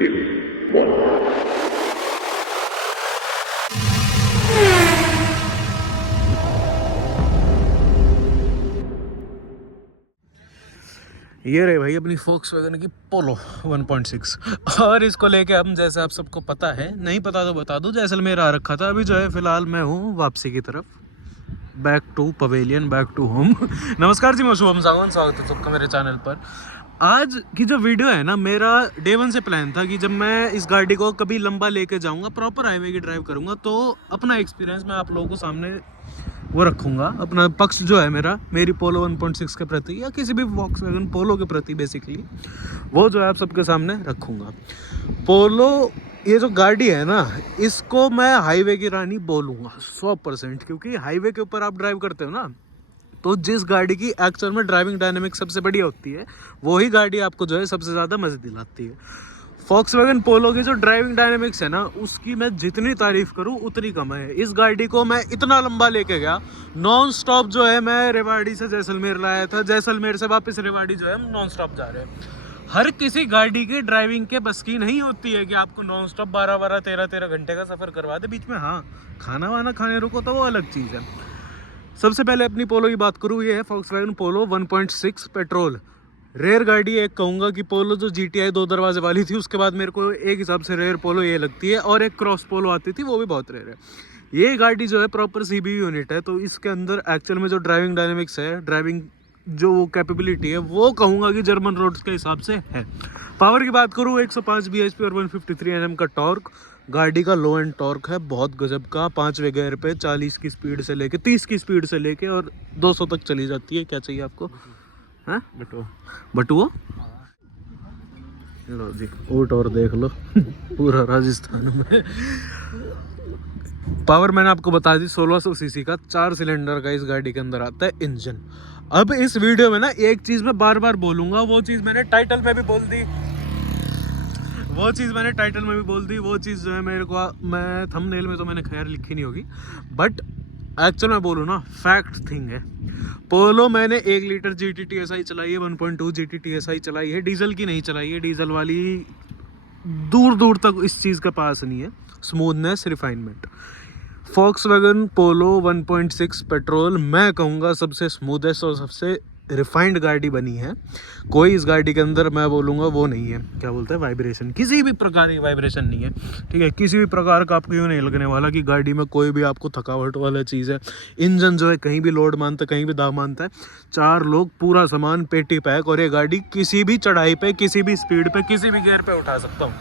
2, 1. ये रही भाई अपनी Volkswagen की पोलो 1.6 और इसको लेके हम, जैसे आप सबको पता है, नहीं पता तो बता दूं, जैसलमेर आ रखा था। अभी जो है फिलहाल मैं हूँ वापसी की तरफ, back to pavilion, back to home. नमस्कार जी, मैं शुभम सावंत, स्वागत है सबका मेरे चैनल पर। आज की जो वीडियो है ना, मेरा डे 1 से प्लान था कि जब मैं इस गाड़ी को कभी लंबा लेके जाऊंगा, प्रॉपर हाईवे की ड्राइव करूंगा, तो अपना एक्सपीरियंस मैं आप लोगों को सामने वो रखूंगा, अपना पक्ष जो है मेरी पोलो 1.6 के प्रति या किसी भी वॉक्सवैगन पोलो के प्रति बेसिकली, वो जो है आप सबके सामने रखूंगा। पोलो ये जो गाड़ी है ना, इसको मैं हाईवे की रानी बोलूँगा 100%, क्योंकि हाईवे के ऊपर आप ड्राइव करते हो ना, तो जिस गाड़ी की एक्चुअल में ड्राइविंग डायनेमिक्स सबसे बढ़िया होती है, वही गाड़ी आपको जो है सबसे ज़्यादा मज़े दिलाती है। Volkswagen पोलो की जो ड्राइविंग डायनेमिक्स है ना, उसकी मैं जितनी तारीफ़ करूं उतनी कम है। इस गाड़ी को मैं इतना लंबा लेके गया, नॉन स्टॉप जो है मैं रेवाड़ी से जैसलमेर लाया था, जैसलमेर से वापस रेवाड़ी जो है हम नॉन स्टॉप जा रहे हैं। हर किसी गाड़ी की ड्राइविंग के बस की नहीं होती है कि आपको नॉन स्टॉप 12-12, 13-13 घंटे का सफ़र करवा दे। बीच में हाँ, खाना वाना खाने रुको तो वो अलग चीज़ है। सबसे पहले अपनी पोलो की बात करूँ, ये है Volkswagen पोलो 1.6 पेट्रोल। रेयर गाड़ी एक कहूँगा कि पोलो जो GTI 2 दरवाजे वाली थी, उसके बाद मेरे को एक हिसाब से रेयर पोलो ये लगती है, और एक क्रॉस पोलो आती थी, वो भी बहुत रेयर है। ये गाड़ी जो है प्रॉपर CBU यूनिट है, तो इसके अंदर एक्चुअल में जो ड्राइविंग डायनेमिक्स है, ड्राइविंग जो वो कैपेबिलिटी है, वो कहूँगा कि जर्मन रोड्स के हिसाब से है। पावर की बात करूँ, 105 bhp और 153 Nm का टॉर्क। गाड़ी का लो एंड टॉर्क है बहुत गजब का। 5वें गियर पे 40 की स्पीड से लेके 30 की स्पीड से लेके और 200 तक चली जाती है। क्या चाहिए आपको? हाँ, बटुआ लो जी, ऊँट और देख लो पूरा राजस्थान में। पावर मैंने आपको बता दी, 1600 सीसी का 4 सिलेंडर का इस गाड़ी के अंदर आता है इंजन। अब इस वीडियो में ना एक चीज़ मैं बार बार बोलूँगा, वो चीज़ मैंने टाइटल में भी बोल दी, वो चीज़ जो है मेरे को, मैं थंबनेल में तो मैंने खैर लिखी नहीं होगी, बट एक्चुअल में बोलूँ ना, फैक्ट थिंग है। पोलो मैंने 1 लीटर GT TSI चलाई है, 1.2 GT TSI चलाई है, डीजल की नहीं चलाई है। डीजल वाली दूर दूर तक इस चीज़ का पास नहीं है, स्मूथनेस, रिफाइनमेंट। Volkswagen पोलो 1.6 पेट्रोल मैं कहूँगा सबसे स्मूथेस्ट और सबसे रिफाइंड गाड़ी बनी है। कोई इस गाड़ी के अंदर मैं बोलूँगा वो नहीं है, क्या बोलते हैं, वाइब्रेशन, किसी भी प्रकार की वाइब्रेशन नहीं है, ठीक है। किसी भी प्रकार का आपको यूँ नहीं लगने वाला कि गाड़ी में कोई भी आपको थकावट वाला चीज़ है। इंजन जो है कहीं भी लोड मानता है, कहीं भी दाव मानता है। 4 लोग पूरा सामान पेटी पैक, और ये गाड़ी किसी भी चढ़ाई पे, किसी भी स्पीड पे, किसी भी गियर पे उठा सकता हूँ,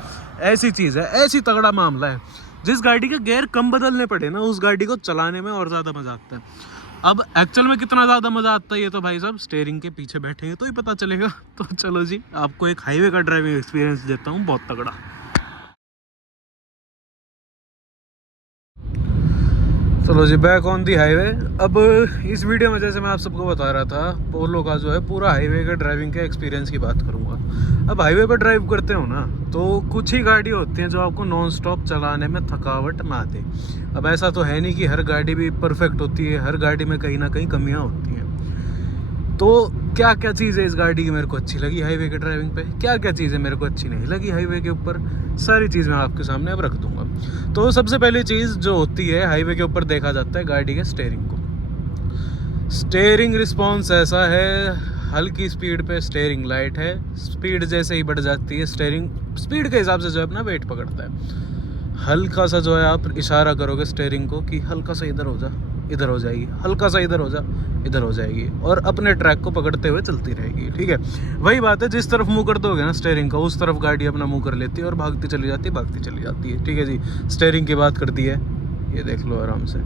ऐसी चीज़ है, ऐसी तगड़ा मामला है। जिस गाड़ी के गियर कम बदलने पड़े ना, उस गाड़ी को चलाने में और ज़्यादा मज़ा आता है। अब एक्चुअल में कितना ज़्यादा मज़ा आता है ये तो भाई साहब स्टीयरिंग के पीछे बैठेंगे तो ही पता चलेगा। तो चलो जी, आपको एक हाईवे का ड्राइविंग एक्सपीरियंस देता हूँ, बहुत तगड़ा। चलो जी, बैक ऑन दी हाईवे। अब इस वीडियो में जैसे मैं आप सबको बता रहा था, पोलो का जो है पूरा हाईवे का ड्राइविंग के एक्सपीरियंस की बात करूँगा। अब हाईवे पर ड्राइव करते हो ना, तो कुछ ही गाड़ी होती हैं जो आपको नॉन स्टॉप चलाने में थकावट ना दे। अब ऐसा तो है नहीं कि हर गाड़ी भी परफेक्ट होती है, हर गाड़ी में कहीं ना कहीं कमियाँ होती हैं। तो क्या क्या चीज़ है इस गाड़ी की मेरे को अच्छी लगी हाईवे के ड्राइविंग पे, क्या क्या चीज़ें मेरे को अच्छी नहीं लगी हाईवे के ऊपर, सारी चीज़ मैं आपके सामने अब रख दूंगा। तो सबसे पहली चीज़ जो होती है हाईवे के ऊपर देखा जाता है गाड़ी के स्टीयरिंग को। स्टीयरिंग रिस्पॉन्स ऐसा है, हल्की स्पीड पे स्टीयरिंग लाइट है, स्पीड जैसे ही बढ़ जाती है स्टीयरिंग स्पीड के हिसाब से जो है अपना वेट पकड़ता है। हल्का सा जो है आप इशारा करोगे स्टीयरिंग को कि हल्का सा इधर हो जा, इधर हो जाएगी, हल्का सा इधर हो जा, इधर हो जाएगी, और अपने ट्रैक को पकड़ते हुए चलती रहेगी, ठीक है। वही बात है, जिस तरफ मुंह कर दोगे ना स्टीयरिंग का, उस तरफ गाड़ी अपना मुंह कर लेती है और भागती चली जाती है, ठीक है जी। स्टीयरिंग की बात करती है, ये देख लो आराम से।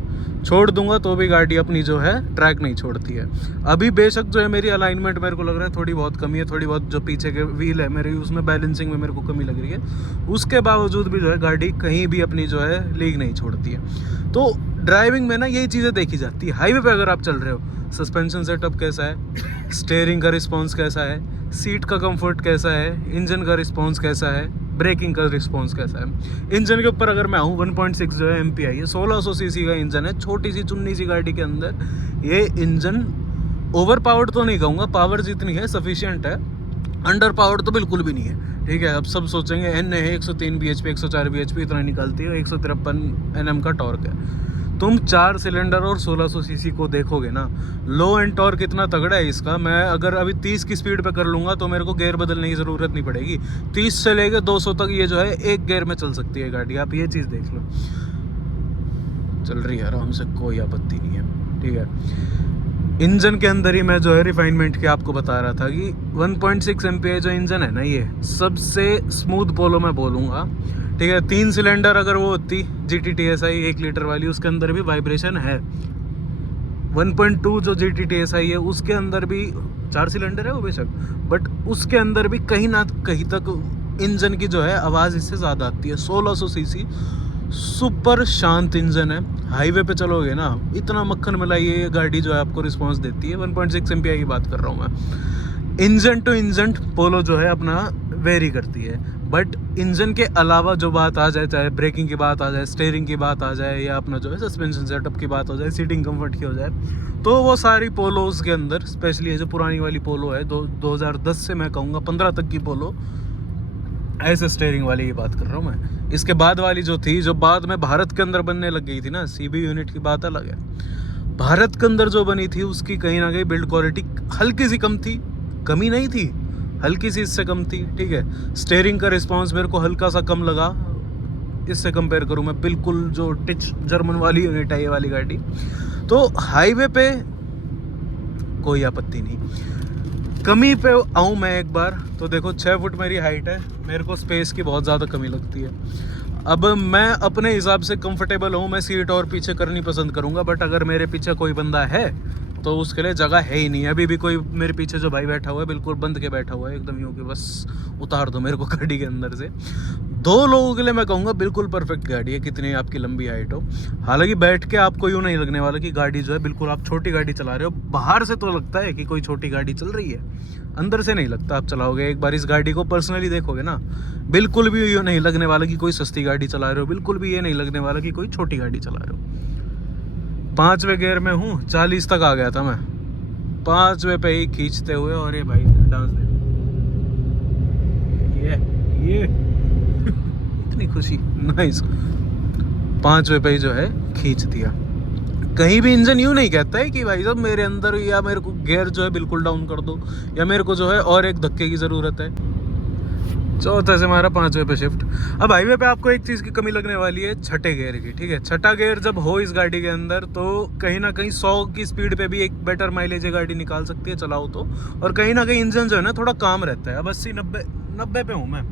छोड़ दूंगा तो भी गाड़ी अपनी जो है ट्रैक नहीं छोड़ती है। अभी बेशक जो है मेरी अलाइनमेंट मेरे को लग रहा है थोड़ी बहुत कमी है, थोड़ी बहुत जो पीछे के व्हील है मेरी, उसमें बैलेंसिंग में मेरे को कमी लग रही है। उसके बावजूद भी जो है गाड़ी कहीं भी अपनी जो है लीग नहीं छोड़ती है। तो ड्राइविंग में ना यही चीज़ें देखी जाती है। हाईवे पे अगर आप चल रहे हो, सस्पेंशन सेटअप कैसा है, स्टीयरिंग का रिस्पॉन्स कैसा है, सीट का कंफर्ट कैसा है, इंजन का रिस्पॉन्स कैसा है, ब्रेकिंग का रिस्पॉन्स कैसा है। इंजन के ऊपर अगर मैं आऊँ, 1.6 जो है MPI है, 1600 सीसी का इंजन है। छोटी सी चुन्नी सी गाड़ी के अंदर ये इंजन ओवर पावर्ड तो नहीं कहूँगा, पावर जितनी है सफिशिएंट है, अंडर पावर्ड तो बिल्कुल भी नहीं है। ठीक है। अब सब सोचेंगे एन है 103 bhp 104 bhp इतना निकालती है, 153 Nm का टॉर्क है। तुम 4 सिलेंडर और 1600 सीसी को देखोगे ना, लो एंड टॉर्क इतना तगड़ा है इसका। मैं अगर अभी 30 की स्पीड पे कर लूँगा तो मेरे को गियर बदलने की ज़रूरत नहीं पड़ेगी। 30 से लेके 200 तक ये जो है एक गियर में चल सकती है गाड़ी। आप ये चीज़ देख लो, चल रही है आराम से, कोई आपत्ति नहीं है। ठीक है। इंजन के अंदर ही मैं जो है रिफाइनमेंट के आपको बता रहा था कि 1.6 MPa जो इंजन है ना, ये सबसे स्मूथ पोलो मैं बोलूँगा। ठीक है। 3 सिलेंडर अगर वो होती GT TSI 1 लीटर वाली, उसके अंदर भी वाइब्रेशन है। 1.2 जो GT TSI है उसके अंदर भी 4 सिलेंडर है वो बेशक, बट उसके अंदर भी कहीं ना कहीं तक इंजन की जो है आवाज़ इससे ज़्यादा आती है। 1600 सीसी सुपर शांत इंजन है। हाईवे पे चलोगे ना, इतना मक्खन मलाई ये गाड़ी जो है आपको रिस्पांस देती है। 1.6 MPa की बात कर रहा हूँ मैं। इंजन टू इंजन पोलो जो है अपना वेरी करती है, बट इंजन के अलावा जो बात आ जाए, चाहे ब्रेकिंग की बात आ जाए, स्टीयरिंग की बात आ जाए, या अपना जो है सस्पेंशन सेटअप की बात हो जाए, सीटिंग कंफर्ट की हो जाए, तो वो सारी पोलोज के अंदर, स्पेशली ये जो पुरानी वाली पोलो है 2010 से मैं कहूँगा 15 तक की पोलो, ऐसे स्टीयरिंग वाली की बात कर रहा हूँ मैं। इसके बाद वाली जो थी, जो बाद में भारत के अंदर बनने लग गई थी ना, CB यूनिट की बात अलग है। भारत के अंदर जो बनी थी उसकी कहीं ना कहीं बिल्ड क्वालिटी हल्की सी कम थी, कमी नहीं थी, हल्की सी इससे कम थी। ठीक है। स्टीयरिंग का रिस्पांस मेरे को हल्का सा कम लगा इससे कंपेयर करूँ मैं, बिल्कुल जो टिच जर्मन वाली यूनिट है ये वाली गाड़ी। तो हाईवे पे कोई आपत्ति नहीं। कमी पे आऊँ मैं एक बार तो देखो, 6 फुट मेरी हाइट है, मेरे को स्पेस की बहुत ज़्यादा कमी लगती है। अब मैं अपने हिसाब से कंफर्टेबल हूँ, मैं सीट और पीछे करनी पसंद करूँगा, बट अगर मेरे पीछे कोई बंदा है तो उसके लिए जगह है ही नहीं। अभी भी कोई मेरे पीछे जो भाई बैठा हुआ है बिल्कुल बंद के बैठा हुआ है, एकदम यूँ कि बस उतार दो मेरे को गाड़ी के अंदर से। 2 लोगों के लिए मैं कहूँगा बिल्कुल परफेक्ट गाड़ी है, कितनी आपकी लंबी हाइट हो। हालांकि बैठ के आपको यूँ नहीं लगने वाला कि गाड़ी जो है बिल्कुल आप छोटी गाड़ी चला रहे हो। बाहर से तो लगता है कि कोई छोटी गाड़ी चल रही है, अंदर से नहीं लगता। आप चलाओगे एक बार इस गाड़ी को, पर्सनली देखोगे ना, बिल्कुल भी ये नहीं लगने वाला कि कोई सस्ती गाड़ी चला रहे हो, बिल्कुल भी ये नहीं लगने वाला कि कोई छोटी गाड़ी चला रहे हो। 5वें गियर में हूँ, 40 तक आ गया था मैं 5वें पे ही खींचते हुए। और ये भाई डांस दे, ये इतनी खुशी, नाइस। 5वें पे ही जो है खींच दिया। कहीं भी इंजन यूँ नहीं कहता है कि भाई साहब मेरे अंदर, या मेरे को गियर जो है बिल्कुल डाउन कर दो, या मेरे को जो है और एक धक्के की ज़रूरत है। चौथे से हमारा 5वें पे शिफ्ट। अब हाईवे पे आपको एक चीज़ की कमी लगने वाली है, छठे गियर की। ठीक है। छठा गियर जब हो इस गाड़ी के अंदर तो कहीं ना कहीं 100 की स्पीड पे भी एक बेटर माइलेज गाड़ी निकाल सकती है चलाओ तो। और कहीं ना कहीं इंजन जो है ना थोड़ा काम रहता है। अब 80-90 पे हूँ मैं,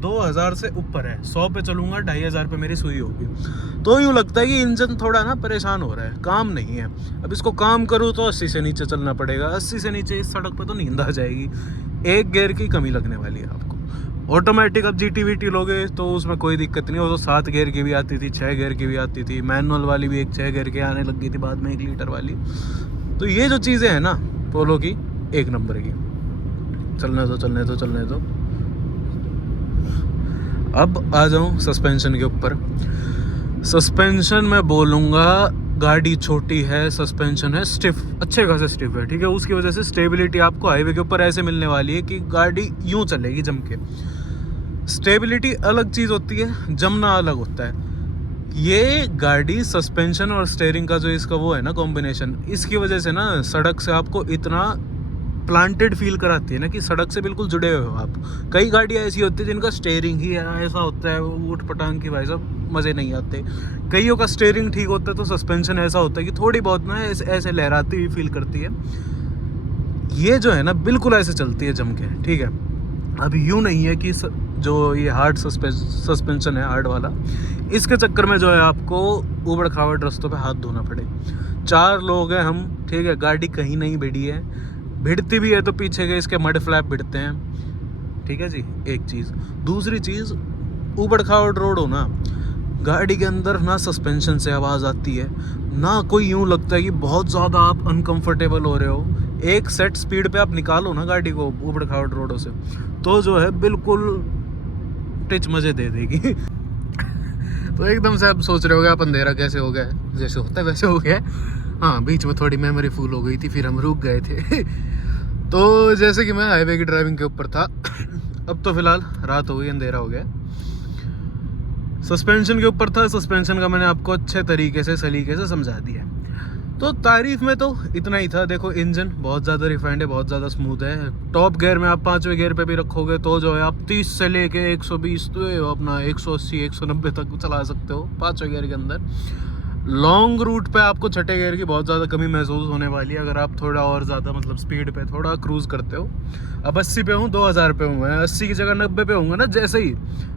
2000 से ऊपर है, 100 पे चलूँगा 2500 पे मेरी सुई होगी, तो यूँ लगता है कि इंजन थोड़ा ना परेशान हो रहा है, काम नहीं है। अब इसको काम करूँ तो 80 से नीचे चलना पड़ेगा। 80 से नीचे इस सड़क पर तो नींद आ जाएगी। एक गियर की कमी लगने वाली है आपको। ऑटोमेटिक अब GT VT लोगे तो उसमें कोई दिक्कत नहीं। वो तो 7 गियर की भी आती थी, 6 गियर की भी आती थी, मैनुअल वाली भी एक 6 गियर की आने लग गई थी बाद में, 1 लीटर वाली। तो ये जो चीज़ें हैं ना पोलो की, एक नंबर की। चलने दो। अब आ जाऊँ सस्पेंशन के ऊपर। सस्पेंशन मैं बोलूँगा गाड़ी छोटी है, सस्पेंशन है स्टिफ, अच्छे खासे स्टिफ है। ठीक है। उसकी वजह से स्टेबिलिटी आपको हाईवे के ऊपर ऐसे मिलने वाली है कि गाड़ी यूँ चलेगी जम के। स्टेबिलिटी अलग चीज़ होती है, जमना अलग होता है। ये गाड़ी सस्पेंशन और स्टीयरिंग का जो इसका वो है ना कॉम्बिनेशन, इसकी वजह से ना सड़क से आपको इतना प्लांटेड फील कराती है ना कि सड़क से बिल्कुल जुड़े हुए हो आप। कई गाड़ियाँ ऐसी होती है जिनका स्टीयरिंग ही ऐसा होता है ऊट पटांग की, भाई साहब मज़े नहीं आते। कईयों का स्टीयरिंग ठीक होता है तो सस्पेंशन ऐसा होता है कि थोड़ी बहुत ना ऐसे लहराती हुई फील करती है। ये जो है ना बिल्कुल ऐसे चलती है जम के। ठीक है। अब यूँ नहीं है कि जो ये हार्ड सस्पेंशन है, हार्ड वाला, इसके चक्कर में जो है आपको ऊबड़ खाबड़ रास्तों पे हाथ धोना पड़े। 4 लोग हैं हम। ठीक है। गाड़ी कहीं नहीं भिड़ी है, भिड़ती भी है तो पीछे के इसके मड फ्लैप भिड़ते हैं। ठीक है जी, एक चीज़। दूसरी चीज़, ऊबड़ खाबड़ रोड हो ना, गाड़ी के अंदर ना सस्पेंशन से आवाज़ आती है, ना कोई यूँ लगता है कि बहुत ज़्यादा आप अनकंफर्टेबल हो रहे हो। एक सेट स्पीड पे आप निकालो ना गाड़ी को ऊबड़ खाबड़ रोडों से, तो जो है बिल्कुल टिच मज़े दे देगी। तो एकदम से आप सोच रहे हो आप अंधेरा कैसे हो गया, जैसे होता है वैसे हो गया। हाँ, बीच में थोड़ी मेमोरी फुल हो गई थी, फिर हम रुक गए थे। तो जैसे कि मैं हाईवे की ड्राइविंग के ऊपर था, अब तो फिलहाल रात हो गई, अंधेरा हो गया। सस्पेंशन के ऊपर था, सस्पेंशन का मैंने आपको अच्छे तरीके से सलीके से समझा दिया। तो तारीफ में तो इतना ही था। देखो इंजन बहुत ज़्यादा रिफाइंड है, बहुत ज़्यादा स्मूथ है। टॉप गियर में आप 5वें गियर पे भी रखोगे तो जो है आप 30 से लेके 120 तो अपना 180 190 तक चला सकते हो 5वें गियर के अंदर। लॉन्ग रूट पे आपको छठे गियर की बहुत ज़्यादा कमी महसूस होने वाली है अगर आप थोड़ा और ज़्यादा मतलब स्पीड पे थोड़ा क्रूज़ करते हो। अब 80 पे हूँ, 2000 पे हूँ मैं, 80 की जगह 90 पे हूँगा ना, जैसे ही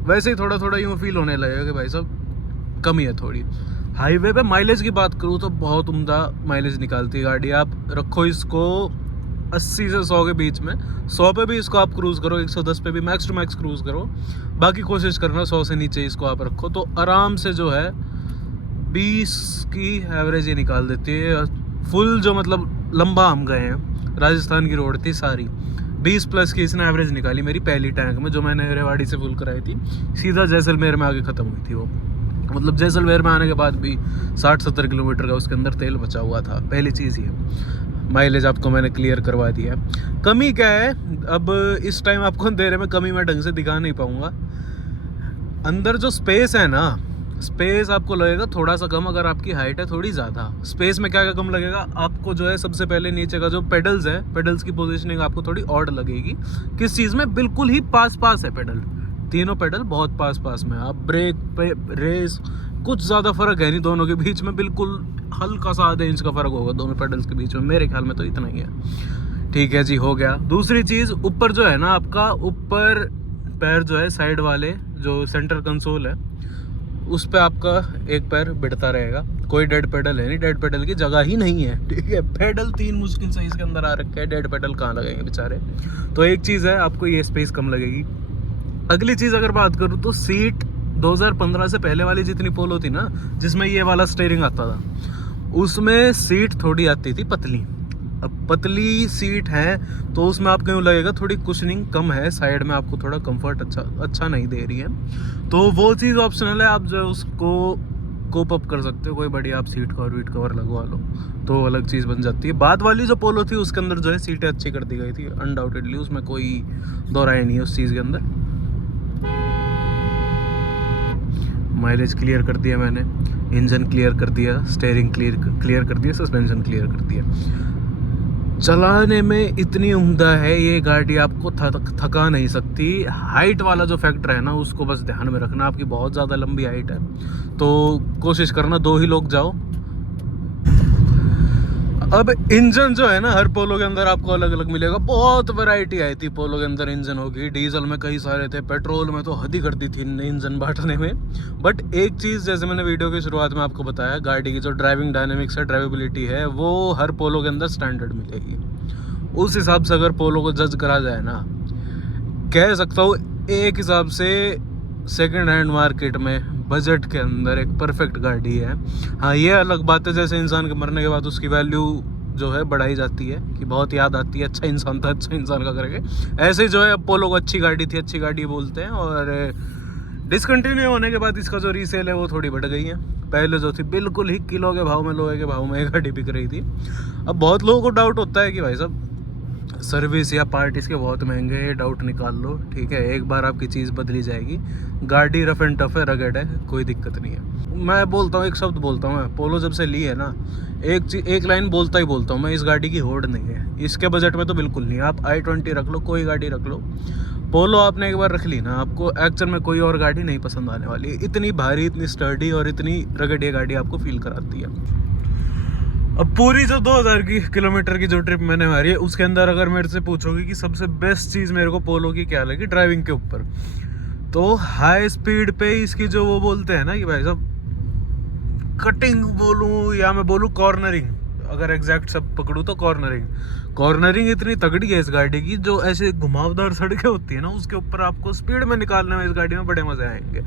वैसे ही थोड़ा थोड़ा यूँ फील होने लगेगा कि भाई साहब कमी है थोड़ी। हाईवे पे माइलेज की बात करूँ तो बहुत उम्दा माइलेज निकालती है गाड़ी। आप रखो इसको 80 से 100 के बीच में, 100 पे भी इसको आप क्रूज़ करो, 110 पे भी मैक्स टू मैक्स क्रूज़ करो, बाकी कोशिश करना 100 से नीचे इसको आप रखो तो आराम से जो है 20 की एवरेज ये निकाल देती है। फुल जो मतलब लंबा हम गए हैं, राजस्थान की रोड थी सारी, 20 प्लस की इसने एवरेज निकाली मेरी पहली टैंक में, जो मैंने रेवाड़ी से फुल कराई थी, सीधा जैसलमेर में आके ख़त्म हुई थी वो। मतलब जैसलमेर में आने के बाद भी 60-70 किलोमीटर का उसके अंदर तेल बचा हुआ था। पहली चीज़ ये, माइलेज आपको मैंने क्लियर करवा दिया। कमी क्या है, अब इस टाइम आपको अंधेरे में कमी मैं ढंग से दिखा नहीं पाऊँगा। अंदर जो स्पेस है ना, स्पेस आपको लगेगा थोड़ा सा कम अगर आपकी हाइट है थोड़ी ज़्यादा। स्पेस में क्या क्या कम लगेगा आपको, जो है सबसे पहले नीचे का जो पेडल्स है, पेडल्स की पोजीशनिंग आपको थोड़ी ऑड लगेगी। किस चीज़ में, बिल्कुल ही पास पास है पेडल, तीनों पेडल बहुत पास पास में। आप ब्रेक पे रेस कुछ ज़्यादा फ़र्क है नहीं दोनों के बीच में, बिल्कुल हल्का सा आधे इंच का फ़र्क होगा दोनों पेडल्स के बीच में, मेरे ख्याल में तो इतना ही है। ठीक है जी, हो गया। दूसरी चीज़, ऊपर जो है ना आपका ऊपर पैर जो है साइड वाले जो सेंटर कंसोल है उस पे आपका एक पैर बिड़ता रहेगा। कोई डेड पेडल है नहीं, डेड पेडल की जगह ही नहीं है, ठीक है। पेडल 3 मुश्किल से इसके अंदर आ रखे हैं, डेड पेडल कहाँ लगेंगे बेचारे। तो एक चीज़ है, आपको ये स्पेस कम लगेगी। अगली चीज़ अगर बात करूँ तो सीट 2015 से पहले वाली जितनी पोलो थी ना, जिसमें ये वाला स्टीयरिंग आता था, उसमें सीट थोड़ी आती थी पतली। अब पतली सीट है तो उसमें आपको यूँ लगेगा थोड़ी कुशनिंग कम है, साइड में आपको थोड़ा कंफर्ट अच्छा नहीं दे रही है। तो वो चीज़ ऑप्शनल है, आप जो है उसको कोप अप कर सकते हो। कोई बढ़िया आप सीट कवर वीट कवर लगवा लो तो अलग चीज़ बन जाती है। बाद वाली जो पोलो थी उसके अंदर जो है सीटें अच्छी कर दी गई थी अनडाउटेडली, उसमें कोई दोहराई नहीं है उस चीज़ के अंदर। माइलेज क्लियर कर दिया मैंने, इंजन क्लियर कर दिया, स्टीयरिंग क्लियर कर दिया, सस्पेंशन क्लियर कर दिया। चलाने में इतनी उम्दा है ये गाड़ी, आपको थका नहीं सकती। हाइट वाला जो फैक्टर है ना उसको बस ध्यान में रखना, आपकी बहुत ज़्यादा लंबी हाइट है तो कोशिश करना 2 ही लोग जाओ। अब इंजन जो है ना हर पोलो के अंदर आपको अलग अलग मिलेगा। बहुत वैरायटी आई थी पोलो के अंदर इंजन होगी, डीजल में कई सारे थे, पेट्रोल में तो हद ही कर दी थी इंजन बांटने में। बट एक चीज़, जैसे मैंने वीडियो की शुरुआत में आपको बताया, गाड़ी की जो ड्राइविंग डायनेमिक्स है, ड्राइवेबिलिटी है, वो हर पोलो के अंदर स्टैंडर्ड मिलेगी। उस हिसाब से अगर पोलो को जज करा जाए ना, कह सकता हूँ एक हिसाब से सेकेंड हैंड मार्केट में बजट के अंदर एक परफेक्ट गाड़ी है। हाँ, ये अलग बात है, जैसे इंसान के मरने के बाद उसकी वैल्यू जो है बढ़ाई जाती है कि बहुत याद आती है, अच्छा इंसान था, अच्छा इंसान का करके। ऐसे ही जो है अपोलो को अच्छी गाड़ी थी, अच्छी गाड़ी बोलते हैं, और डिसकंटिन्यू होने के बाद इसका जो रीसेल है वो थोड़ी बढ़ गई है। पहले जो थी बिल्कुल ही किलो के भाव में, लोहे के भाव में ये गाड़ी बिक रही थी। अब बहुत लोगों को डाउट होता है कि भाई साहब सर्विस या पार्ट इसके बहुत महंगे हैं, डाउट निकाल लो, ठीक है, एक बार आपकी चीज़ बदली जाएगी। गाड़ी रफ एंड टफ है, रगड़ है, कोई दिक्कत नहीं है। मैं बोलता हूँ, एक शब्द बोलता हूँ, मैं पोलो जब से ली है ना, एक लाइन बोलता ही बोलता हूँ मैं, इस गाड़ी की होड़ नहीं है। इसके बजट में तो बिल्कुल नहीं। आप i20 रख लो, कोई गाड़ी रख लो, पोलो आपने एक बार रख ली ना, आपको एक्चुअल में कोई और गाड़ी नहीं पसंद आने वाली। इतनी भारी, इतनी स्टर्डी और इतनी रगड़ गाड़ी आपको फील कराती है। अब पूरी जो 2000 किलोमीटर की जो ट्रिप मैंने मारी है, उसके अंदर अगर मेरे से पूछोगे कि सबसे बेस्ट चीज़ मेरे को पोलो की क्या लगी ड्राइविंग के ऊपर, तो हाई स्पीड पे इसकी जो वो बोलते हैं ना कि भाई साहब कटिंग बोलूँ या मैं बोलूँ कॉर्नरिंग, अगर एग्जैक्ट सब पकड़ूँ तो कॉर्नरिंग इतनी तगड़ी है इस गाड़ी की। जो ऐसे घुमावदार सड़कें होती है ना, उसके ऊपर आपको स्पीड में निकालने में इस गाड़ी में बड़े मज़े आएंगे।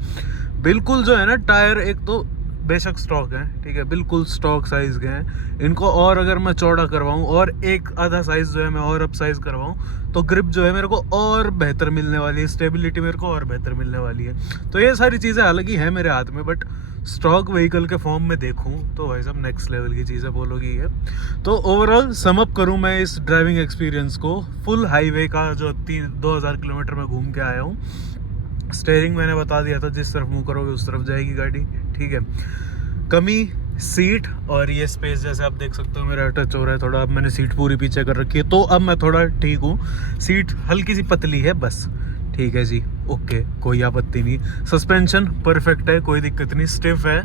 बिल्कुल जो है ना, टायर एक तो बेशक स्टॉक हैं, ठीक है, बिल्कुल स्टॉक साइज़ के हैं। इनको और अगर मैं चौड़ा करवाऊँ और एक आधा साइज़ जो है मैं और अप साइज़ करवाऊँ तो ग्रिप जो है मेरे को और बेहतर मिलने वाली है, स्टेबिलिटी मेरे को और बेहतर मिलने वाली है। तो ये सारी चीज़ें हालांकि है मेरे हाथ में, बट स्टॉक व्हीकल के फॉर्म में देखूं तो भाई साहब नेक्स्ट लेवल की चीज़ें पोलो की है। तो ओवरऑल समअप करूं मैं इस ड्राइविंग एक्सपीरियंस को, फुल हाईवे का जो 2000 किलोमीटर में घूम के आया हूं। स्टीयरिंग मैंने बता दिया था, जिस तरफ मुँह करोगे उस तरफ जाएगी गाड़ी, ठीक है। कमी सीट और ये स्पेस, जैसे आप देख सकते हो मेरा टच हो रहा है थोड़ा, अब मैंने सीट पूरी पीछे कर रखी है तो अब मैं थोड़ा ठीक हूँ। सीट हल्की सी पतली है बस, ठीक है जी, ओके, कोई आपत्ति नहीं। सस्पेंशन परफेक्ट है, कोई दिक्कत नहीं, स्टिफ है।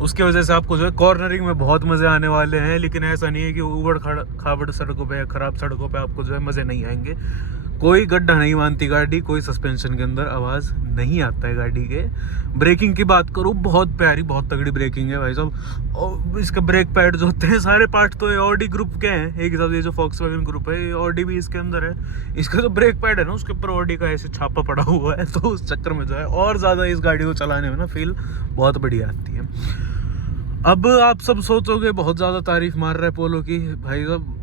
उसकी वजह से आपको जो है कॉर्नरिंग में बहुत मज़े आने वाले हैं, लेकिन ऐसा नहीं है कि ऊबड़ खाबड़ सड़कों पे या ख़राब सड़कों पे आपको जो है मज़े नहीं आएंगे। कोई गड्ढा नहीं मानती गाड़ी, कोई सस्पेंशन के अंदर आवाज़ नहीं आता है गाड़ी के। ब्रेकिंग की बात करूँ, बहुत प्यारी, बहुत तगड़ी ब्रेकिंग है भाई साहब। और इसके ब्रेक पैड जो होते हैं, सारे पार्ट तो ये ऑडी ग्रुप के हैं एक हिसाब से। ये जो फॉक्सवैगन ग्रुप है, ये ऑडी भी इसके अंदर है। इसका जो ब्रेक पैड है ना, उसके ऊपर ऑडी का ऐसे छापा पड़ा हुआ है, तो उस चक्कर में जो है और ज़्यादा इस गाड़ी को चलाने में ना फील बहुत बढ़िया आती है। अब आप सब सोचोगे बहुत ज़्यादा तारीफ मार रहा है पोलो की। भाई साहब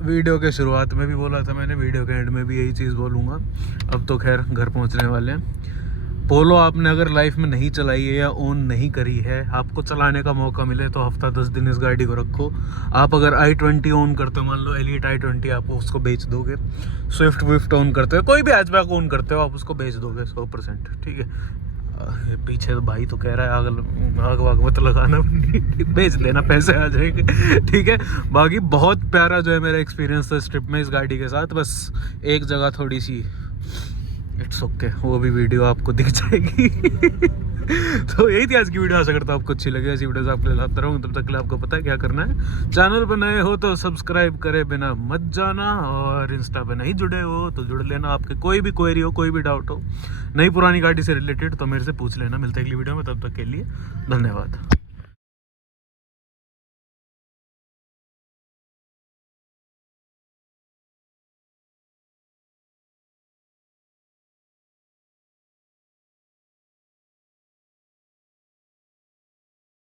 वीडियो के शुरुआत में भी बोला था मैंने, वीडियो के एंड में भी यही चीज़ बोलूँगा। अब तो खैर घर पहुँचने वाले हैं। पोलो आपने अगर लाइफ में नहीं चलाई है या ओन नहीं करी है, आपको चलाने का मौका मिले तो हफ्ता 10 दिन इस गाड़ी को रखो। आप अगर i20 ओन करते हो, मान लो एलीट i20, आप उसको बेच दोगे। स्विफ्ट विफ्ट ओन करते हो, कोई भी हैचबैक ओन करते हो, आप उसको बेच दोगे 100%, ठीक है। पीछे तो भाई तो कह रहा है आग वाग मत लगाना, बेच देना, पैसे आ जाएंगे, ठीक है। बाकी बहुत प्यारा जो है मेरा एक्सपीरियंस था इस ट्रिप में इस गाड़ी के साथ। बस एक जगह थोड़ी सी इट्स ओके, वो भी वीडियो आपको दिख जाएगी। तो यही थी आज की वीडियो, आशा करता हूँ आपको अच्छी लगे। ऐसी वीडियोस आपके लिए लाता रहूँ, तब तक के लिए आपको पता है क्या करना है। चैनल पर नए हो तो सब्सक्राइब करे बिना मत जाना, और इंस्टा पे नहीं जुड़े हो तो जुड़ लेना। आपके कोई भी क्वेरी हो, कोई भी डाउट हो नई पुरानी गाड़ी से रिलेटेड, तो मेरे से पूछ लेना। मिलते हैं अगली वीडियो में, तब तक के लिए धन्यवाद।